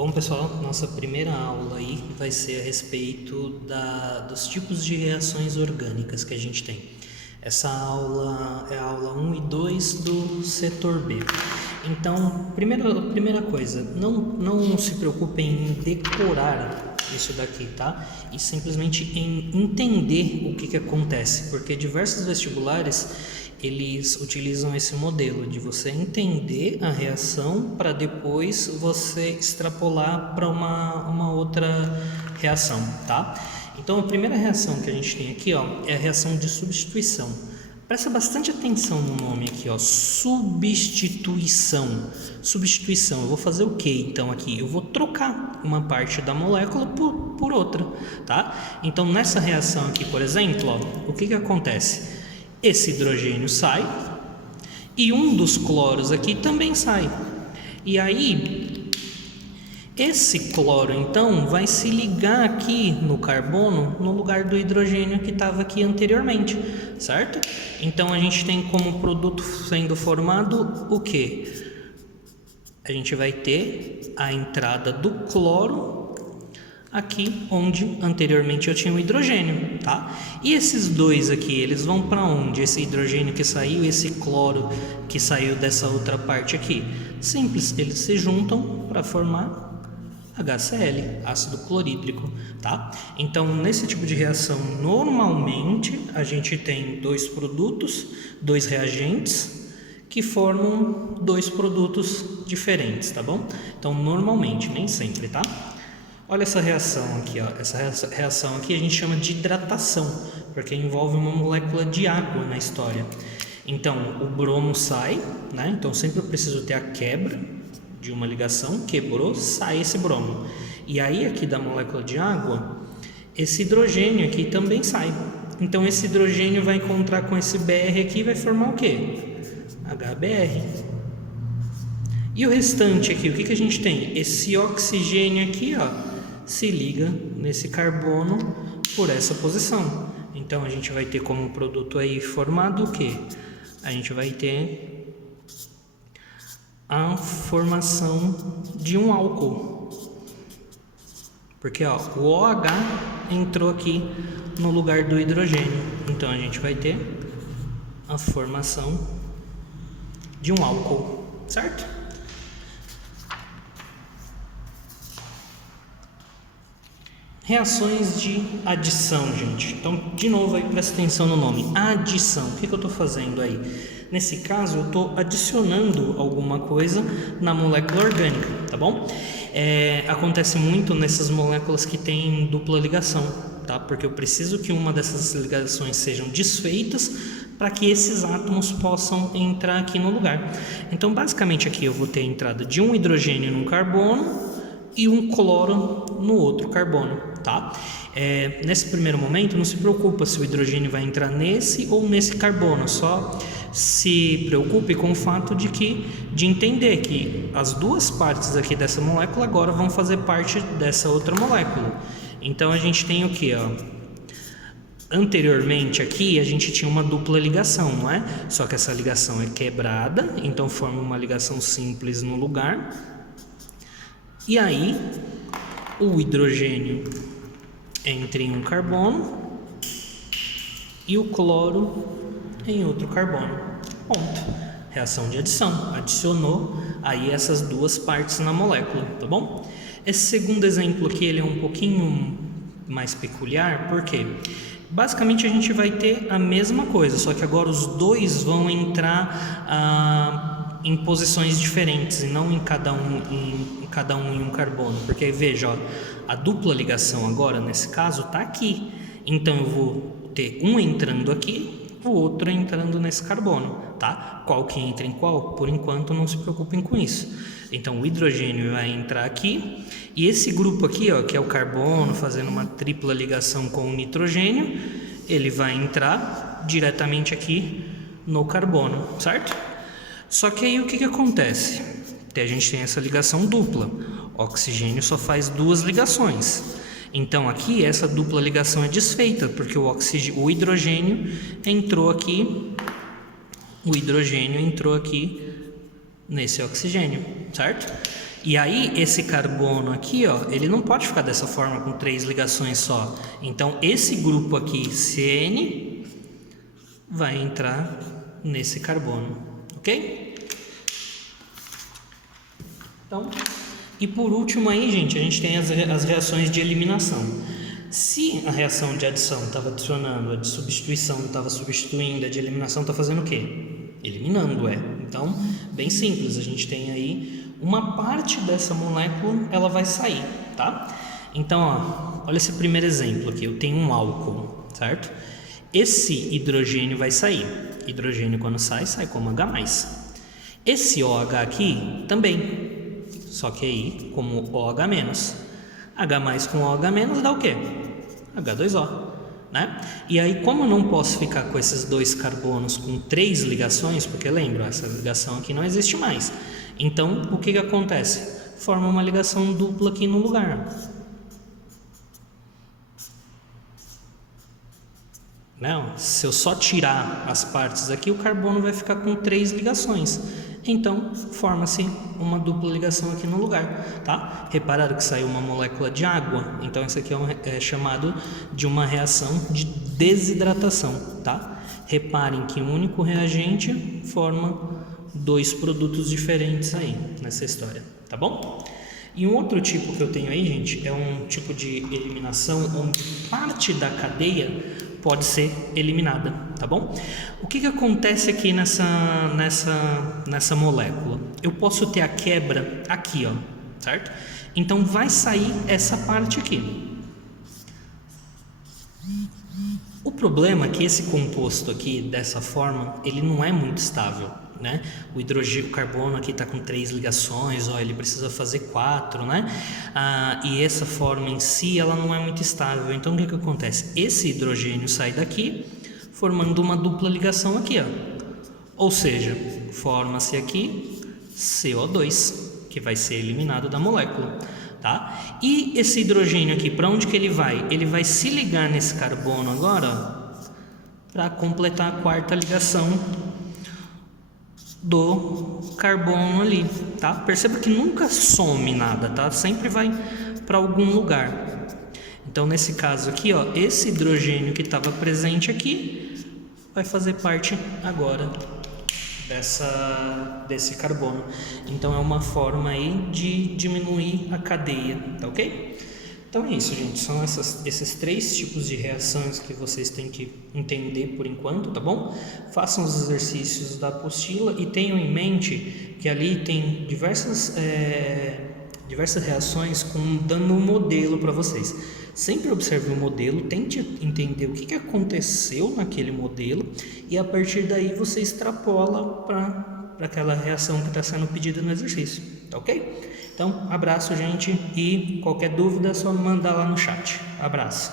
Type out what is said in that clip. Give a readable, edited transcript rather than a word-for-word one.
Bom, pessoal, nossa primeira aula aí vai ser a respeito dos tipos de reações orgânicas que a gente tem. Essa aula é a aula 1 e 2 do setor B. Então, primeira coisa, não se preocupem em decorar isso daqui, tá? E simplesmente em entender o que acontece, porque diversos vestibulares eles utilizam esse modelo de você entender a reação para depois você extrapolar para uma outra reação, tá? Então a primeira reação que a gente tem aqui, ó, é a reação de substituição. Presta bastante atenção no nome aqui, ó, substituição. Substituição, eu vou fazer o que então aqui? Eu vou trocar uma parte da molécula por outra, tá? Então nessa reação aqui, por exemplo, ó, o que acontece? Esse hidrogênio sai e um dos cloros aqui também sai. E aí, esse cloro então vai se ligar aqui no carbono no lugar do hidrogênio que estava aqui anteriormente, certo? Então a gente tem como produto sendo formado o que? A gente vai ter a entrada do cloro aqui onde anteriormente eu tinha o hidrogênio, tá? E esses dois aqui, eles vão para onde? Esse hidrogênio que saiu e esse cloro que saiu dessa outra parte aqui. Simples, eles se juntam para formar HCl, ácido clorídrico, tá? Então, nesse tipo de reação, normalmente a gente tem dois produtos, dois reagentes que formam dois produtos diferentes, tá bom? Então, normalmente, nem sempre, tá? Olha essa reação aqui, ó. Essa reação aqui a gente chama de hidratação, porque envolve uma molécula de água na história. Então, o bromo sai, né? Então, sempre eu preciso ter a quebra de uma ligação, quebrou, sai esse bromo. E aí, aqui da molécula de água, esse hidrogênio aqui também sai. Então, esse hidrogênio vai encontrar com esse Br aqui e vai formar o quê? HBr. E o restante aqui, o que a gente tem? Esse oxigênio aqui, ó, se liga nesse carbono por essa posição. Então a gente vai ter como produto aí formado o que? A gente vai ter a formação de um álcool. Porque ó, o OH entrou aqui no lugar do hidrogênio. Então a gente vai ter a formação de um álcool, certo? Reações de adição, gente. Então, de novo aí, presta atenção no nome. Adição. O que eu estou fazendo aí? Nesse caso, eu estou adicionando alguma coisa na molécula orgânica, tá bom? Acontece muito nessas moléculas que têm dupla ligação, tá? Porque eu preciso que uma dessas ligações sejam desfeitas para que esses átomos possam entrar aqui no lugar. Então, basicamente aqui eu vou ter a entrada de um hidrogênio num carbono e um cloro no outro carbono, tá? Nesse primeiro momento, não se preocupa se o hidrogênio vai entrar nesse ou nesse carbono, só se preocupe com o fato de entender que as duas partes aqui dessa molécula agora vão fazer parte dessa outra molécula. Então a gente tem o que, ó? Anteriormente aqui a gente tinha uma dupla ligação, não é? Só que essa ligação é quebrada, então forma uma ligação simples no lugar. E aí, o hidrogênio entra em um carbono e o cloro em outro carbono. Ponto. Reação de adição. Adicionou aí essas duas partes na molécula, tá bom? Esse segundo exemplo aqui, ele é um pouquinho mais peculiar, porque basicamente a gente vai ter a mesma coisa, só que agora os dois vão entrar em posições diferentes e não em cada um em um carbono, porque veja, ó, a dupla ligação agora nesse caso está aqui, então eu vou ter um entrando aqui, o outro entrando nesse carbono, tá? Qual que entra em qual? Por enquanto não se preocupem com isso. Então o hidrogênio vai entrar aqui e esse grupo aqui, ó, que é o carbono fazendo uma tripla ligação com o nitrogênio, ele vai entrar diretamente aqui no carbono, certo? Só que aí o que acontece? A gente tem essa ligação dupla. O oxigênio só faz duas ligações. Então aqui essa dupla ligação é desfeita, porque o hidrogênio entrou aqui nesse oxigênio, certo? E aí esse carbono aqui, ó, ele não pode ficar dessa forma com 3 ligações só. Então esse grupo aqui, CN, vai entrar nesse carbono, ok? Então, e por último aí, gente, a gente tem as reações de eliminação. Se a reação de adição estava adicionando, a de substituição estava substituindo, a de eliminação está fazendo o quê? Eliminando, Então, bem simples, a gente tem aí uma parte dessa molécula, ela vai sair, tá? Então, ó, olha esse primeiro exemplo aqui, eu tenho um álcool, certo? Esse hidrogênio vai sair. Hidrogênio quando sai, sai como H+. Esse OH aqui também, só que aí como OH-. H+ com OH- dá o quê? H2O, né? E aí, como eu não posso ficar com esses 2 carbonos com 3 ligações, porque lembra, essa ligação aqui não existe mais. Então, o que acontece? Forma uma ligação dupla aqui no lugar. Não, se eu só tirar as partes aqui, o carbono vai ficar com 3 ligações. Então, forma-se uma dupla ligação aqui no lugar, tá? Repararam que saiu uma molécula de água? Então, isso aqui é chamado de uma reação de desidratação, tá? Reparem que um único reagente forma 2 produtos diferentes aí nessa história, tá bom? E um outro tipo que eu tenho aí, gente, é um tipo de eliminação onde parte da cadeia pode ser eliminada, tá bom? O que acontece aqui nessa molécula? Eu posso ter a quebra aqui, ó, certo? Então vai sair essa parte aqui. O problema é que esse composto aqui, dessa forma, ele não é muito estável, né? O hidrogênio, o carbono aqui está com 3 ligações, ó, ele precisa fazer 4, né? E essa forma em si, ela não é muito estável. Então, o que acontece? Esse hidrogênio sai daqui, formando uma dupla ligação aqui, ó. Ou seja, forma-se aqui CO2, que vai ser eliminado da molécula, tá? E esse hidrogênio aqui, para onde que ele vai? Ele vai se ligar nesse carbono agora, para completar a 4ª ligação do carbono ali, tá? Perceba que nunca some nada, tá? Sempre vai para algum lugar. Então, nesse caso aqui, ó, esse hidrogênio que estava presente aqui vai fazer parte agora desse carbono. Então, é uma forma aí de diminuir a cadeia, tá ok? Então é isso, gente. São esses 3 tipos de reações que vocês têm que entender por enquanto, tá bom? Façam os exercícios da apostila e tenham em mente que ali tem diversas reações dando um modelo para vocês. Sempre observe o modelo, tente entender o que aconteceu naquele modelo e a partir daí você extrapola para aquela reação que está sendo pedida no exercício, tá ok? Então, abraço, gente, e qualquer dúvida é só mandar lá no chat. Abraço.